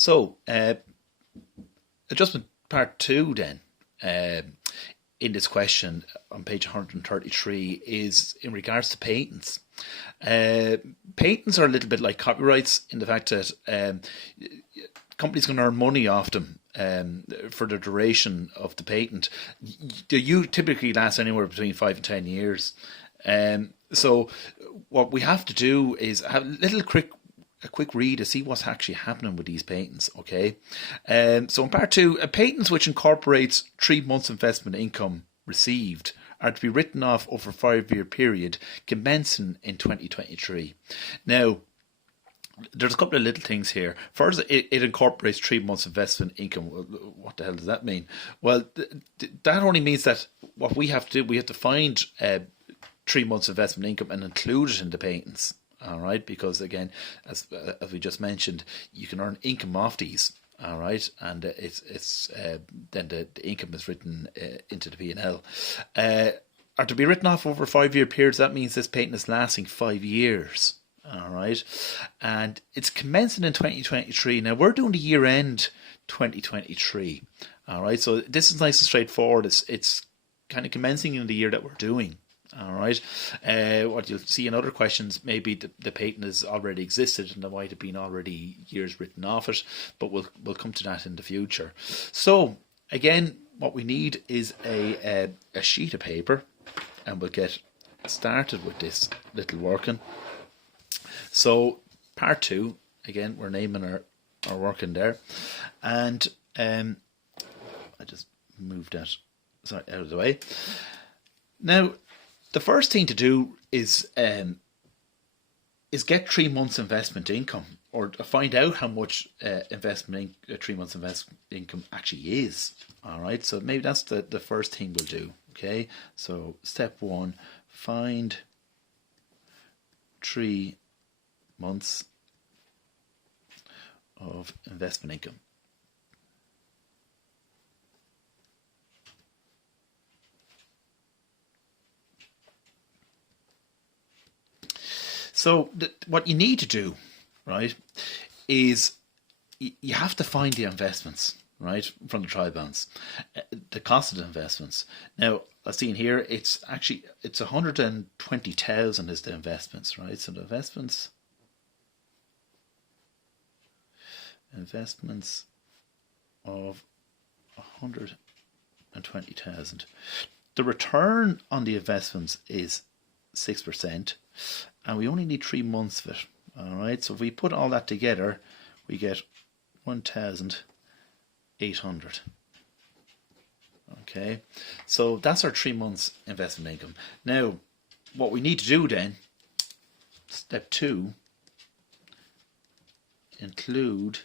So, adjustment part two then, in this question on page 133 is in regards to patents. Patents are a little bit like copyrights in the fact that companies can earn money off them for the duration of the patent. You typically last anywhere between 5 and 10 years. So what we have to do is have a quick read to see what's actually happening with these patents. Okay, so in part two, a patents which incorporates 3 months investment income received are to be written off over a 5-year period commencing in 2023. Now, there's a couple of little things here. First, it incorporates 3 months investment income. What the hell does that mean? Well, that only means that what we have to do, we have to find 3 months investment income and include it in the patents. All right, because again, as we just mentioned, you can earn income off these. All right, and it's then the income is written into the P&L. Are to be written off over 5-year periods. That means this patent is lasting 5 years. All right, and it's commencing in 2023. Now we're doing the year end 2023. All right, so this is nice and straightforward. It's kind of commencing in the year that we're doing. All right. What you'll see in other questions, maybe the patent has already existed and there might have been already years written off it, but we'll come to that in the future. So again, what we need is a sheet of paper, and we'll get started with this little working. So part two, again, we're naming our working there, and I just moved that out of the way. Now, the first thing to do is get 3 months investment income, or find out how much 3 months investment income actually is. All right, so maybe that's the first thing we'll do. Okay, so step one, find 3 months of investment income. So what you need to do, right, is you have to find the investments, right, from the trial balance, the cost of the investments. Now, I've seen here, it's 120,000 is the investments, right? So the investments of 120,000. The return on the investments is 6%. And we only need 3 months of it. All right, so if we put all that together, we get 1,800. Okay, so that's our 3 months investment income. Now, what we need to do then, step two, include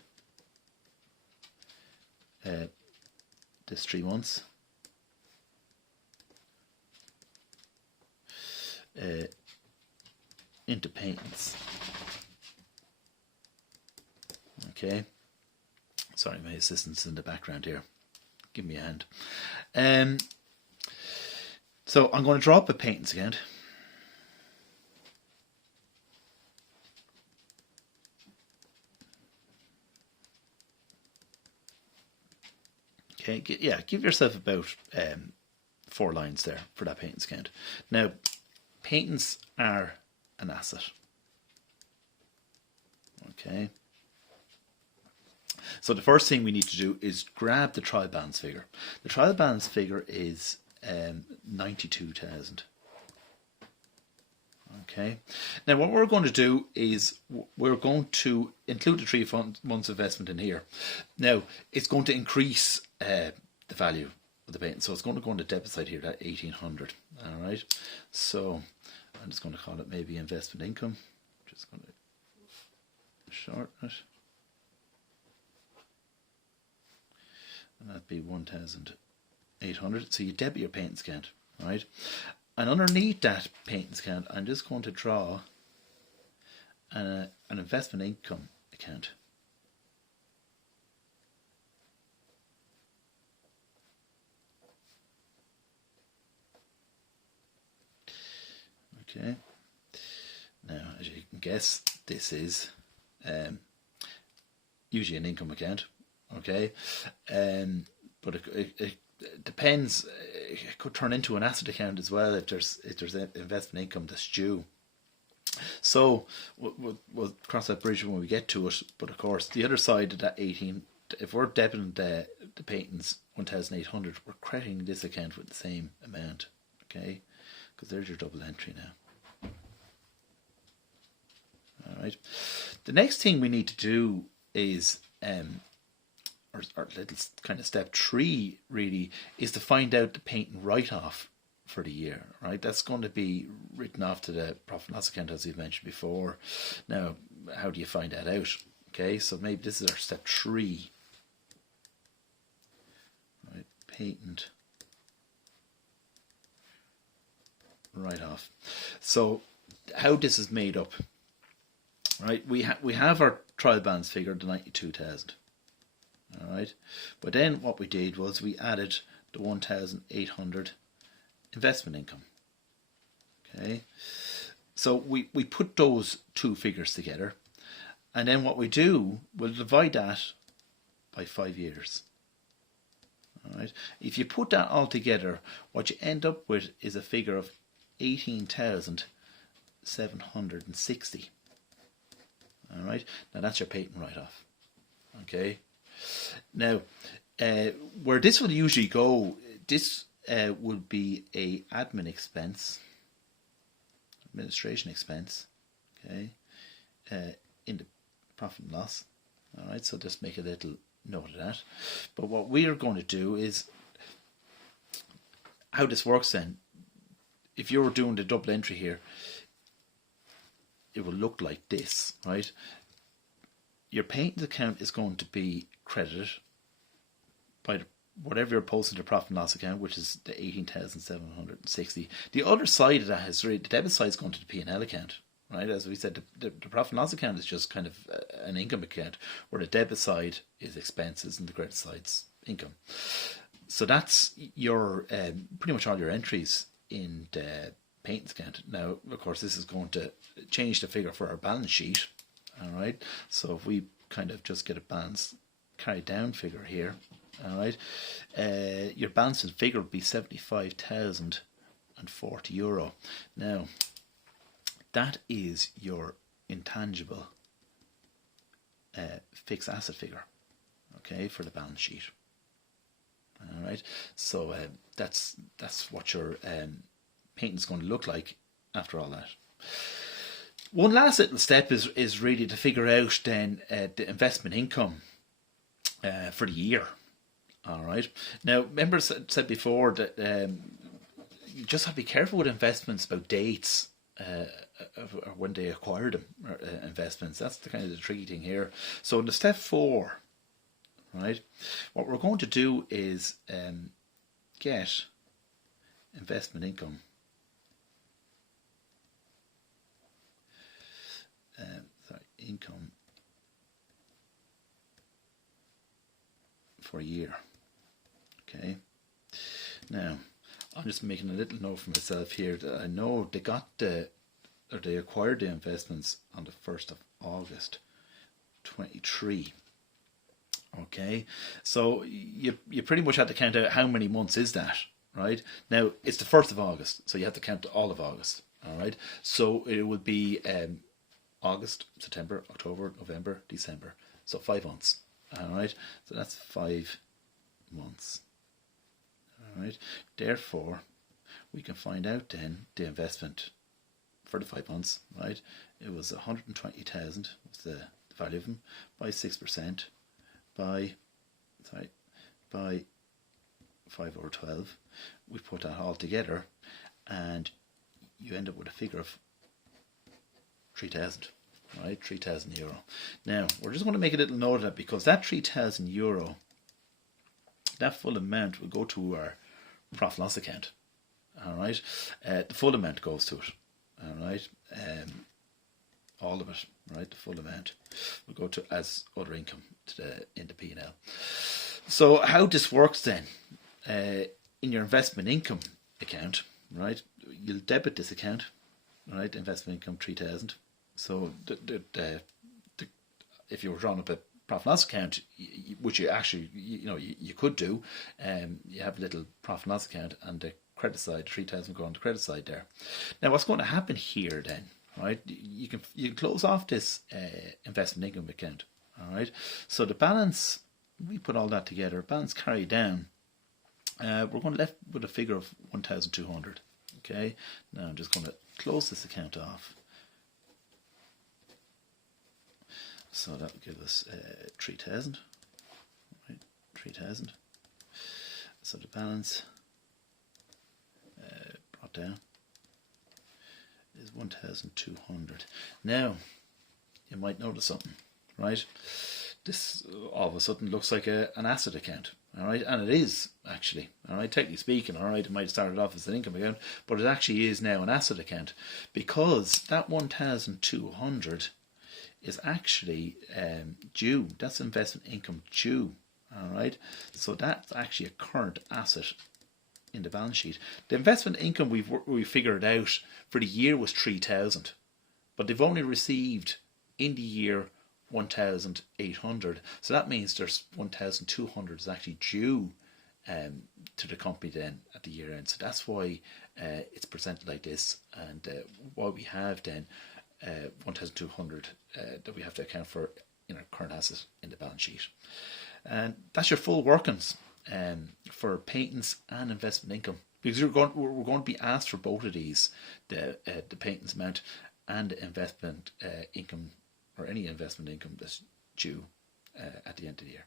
this 3 months. Into patents. Okay, sorry, my assistant's in the background here. Give me a hand. So I'm going to draw up a patents account. Okay, yeah, give yourself about 4 lines there for that patents account. Now, patents are an asset. Okay. So the first thing we need to do is grab the trial balance figure. The trial balance figure is 92,000. Okay. Now what we're going to do is we're going to include the 3 months investment in here. Now it's going to increase the value of the patent, so it's going to go on the debit side here at 1,800. All right. So I'm just going to call it maybe investment income. Just going to shorten it. And that'd be 1,800. So you debit your patents account, right? And underneath that patents account, I'm just going to draw an investment income account. Okay. Now, as you can guess, this is usually an income account, okay, but it depends. It could turn into an asset account as well if there's investment income that's due. So we'll cross that bridge when we get to it. But of course, the other side of that 18, if we're debiting the Payton's 1,800, we're crediting this account with the same amount, okay? Because there's your double entry now. All right. The next thing we need to do is, or little kind of step 3 really, is to find out the Payton write-off for the year, right? That's going to be written off to the profit and loss account, as we've mentioned before. Now, how do you find that out? Okay, so maybe this is our step 3. Right, Payton write-off. So, how this is made up, right? We have our trial balance figure, the 92,000. All right, but then what we did was we added the 1,800 investment income. Okay, so we put those two figures together, and then what we do, we'll divide that by 5 years. All right, if you put that all together, what you end up with is a figure of 18,760. All right, now that's your Payton write-off. Okay, now where this will usually go, this would be a administration expense, okay, in the profit and loss. All right, so just make a little note of that. But what we are going to do is, how this works then, if you're doing the double entry here, it will look like this, right? Your Payton's account is going to be credited by whatever you're posting to profit and loss account, which is the 18,760. The other side of that is really, the debit side is going to the P&L account, right? As we said, the profit and loss account is just kind of an income account, where the debit side is expenses and the credit side's income. So that's your pretty much all your entries in the Payton's account. Now, of course, this is going to change the figure for our balance sheet. All right, so if we kind of just get a balance carried down figure here, all right, your balancing figure would be €75,040. Now, that is your intangible fixed asset figure, okay, for the balance sheet. All right, so that's what your Payton's going to look like after all that. One last little step is really to figure out then the investment income for the year. All right. Now, remember I said before that you just have to be careful with investments about dates of when they acquire them, investments. That's the kind of the tricky thing here. So in the step 4, right, what we're going to do is get investment income. Income for a year. Okay. Now, I'm just making a little note for myself here that I know they acquired the investments on the 1st of August 23. Okay, so you pretty much have to count out how many months is that, right? Now, it's the 1st of August, so you have to count all of August. All right, so it would be August, September, October, November, December. So 5 months. All right. So that's 5 months. All right. Therefore, we can find out then the investment for the 5 months. Right. It was 120,000 was the value of them, by 6% by 5 over 12. We put that all together, and you end up with a figure of 3,000, right? €3,000. Now, we're just going to make a little note of that, because that €3,000, that full amount will go to our profit loss account. All right, the full amount goes to it. All right, all of it, right? The full amount will go to as other income in the P&L. So how this works then? In your investment income account, right? You'll debit this account, right? Investment income 3,000. So if you were drawing up a profit and loss account, which you actually, you could do. You have a little profit and loss account, and the credit side, 3,000 go on the credit side there. Now, what's going to happen here then, right? You can close off this investment income account, all right? So the balance, we put all that together, balance carried down. We're going to left with a figure of 1,200. Okay, now I'm just going to close this account off. So that will give us 3,000. Right, 3,000. So the balance brought down is 1,200. Now, you might notice something, right? This all of a sudden looks like an asset account, all right, and it is actually, all right, technically speaking, all right, it might have started off as an income account, but it actually is now an asset account, because that 1,200 is actually due. That's investment income due, all right. So that's actually a current asset in the balance sheet. The investment income we figured out for the year was 3,000, but they've only received in the year 1,800. So that means there's 1,200 is actually due to the company then at the year end. So that's why it's presented like this, and why we have then 1,200 that we have to account for in our current assets in the balance sheet. And that's your full workings for patents and investment income, because we're going to be asked for both of these, the patents amount and the investment income, or any investment income that's due at the end of the year.